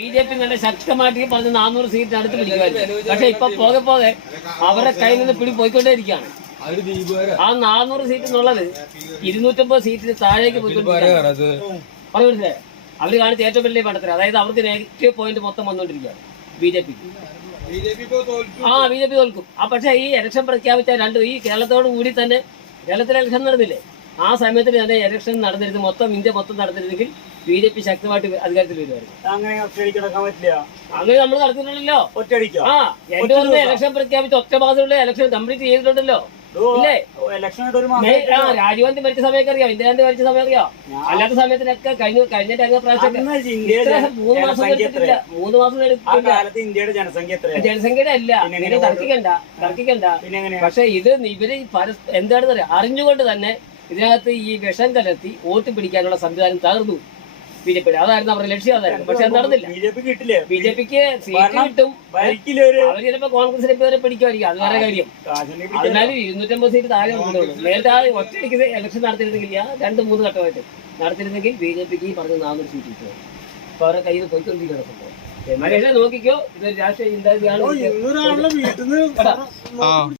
BJP നല്ല ശക്തമായിട്ട് പറഞ്ഞ് 400 സീറ്റ് അടുത്ത് പിടിക്കുമായിരുന്നു. പക്ഷെ ഇപ്പൊ പോകെ പോകെ അവരുടെ കയ്യിൽ നിന്ന് പിടി പോയിക്കൊണ്ടേയിരിക്കുകയാണ്. ആ 400 സീറ്റ് എന്നുള്ളത് 250 സീറ്റിന് താഴേക്ക് പോയിക്കൊണ്ടിരിക്കുകയാണ്. പറഞ്ഞേ അവര് കാണിച്ച ഏറ്റവും വലിയ പടത്തിൽ, അതായത് അവർക്ക് നെഗറ്റീവ് പോയിന്റ് മൊത്തം വന്നുകൊണ്ടിരിക്കുകയാണ് BJP തോൽക്കും. പക്ഷെ ഈ ഇലക്ഷൻ പ്രഖ്യാപിച്ച ഈ കേരളത്തോട് കൂടി തന്നെ കേരളത്തിൽ ഇലക്ഷൻ നടന്നില്ലേ, ആ സമയത്തിന് തന്നെ ഇലക്ഷൻ നടന്നിരുന്നു, ഇന്ത്യ മൊത്തം നടന്നിരുന്നെങ്കിൽ BJP ശക്തമായിട്ട് അധികാരത്തിൽ വരുമായിരുന്നു. അങ്ങനെ നമ്മൾ നടത്തിയിട്ടുണ്ടല്ലോ. ഇലക്ഷൻ പ്രഖ്യാപിച്ച ഒറ്റ മാസമുള്ള ഇലക്ഷൻ കംപ്ലീറ്റ് ചെയ്തിട്ടുണ്ടല്ലോ. ഇല്ലേ? രാജീവ് ഗാന്ധി മരിച്ച സമയമൊക്കെ അറിയാം, ഇന്ദിരാഗാന്ധി മരിച്ച സമയം അറിയാം. അല്ലാത്ത സമയത്തിനൊക്കെ കഴിഞ്ഞ പ്രാവശ്യം 3 മാസം എടുത്തിട്ടില്ല. 3 മാസം എടുത്തില്ല. ജനസംഖ്യയുടെ അല്ല, തർക്കിക്കണ്ട. പക്ഷെ ഇത് ഇവര് എന്താണെന്ന് പറയാം, അറിഞ്ഞുകൊണ്ട് തന്നെ ഇതിനകത്ത് ഈ വിഷം കലർത്തി വോട്ട് പിടിക്കാനുള്ള സംവിധാനം തകർന്നു BJP. അതായിരുന്നു അവരുടെ ലക്ഷ്യം, അതായിരുന്നു. പക്ഷെ നടന്നില്ല. BJPക്ക് സീറ്റ് കിട്ടും, അവര് ചിലപ്പോ കോൺഗ്രസിനെ പേരെ പിടിക്കുമായിരിക്കും, അത് വേറെ കാര്യം. അതിനാലും 250 സീറ്റ് താഴെ കൊണ്ടുള്ളൂ. നേരത്തെ ഒറ്റയ്ക്ക് ഇലക്ഷൻ നടത്തിയിരുന്നെങ്കിൽ 2-3 ഘട്ടമായിട്ട് നടത്തിയിരുന്നെങ്കിൽ BJPക്ക് പറഞ്ഞ 400 സീറ്റ് കിട്ടും. അപ്പൊ അവരുടെ കയ്യിൽ പോയിക്കൊണ്ടിരിക്കുന്ന സംഭവം. മനുഷ്യനെ നോക്കിക്കോ, ഇതൊരു രാഷ്ട്രീയ ചിന്താഗതിയാണ്.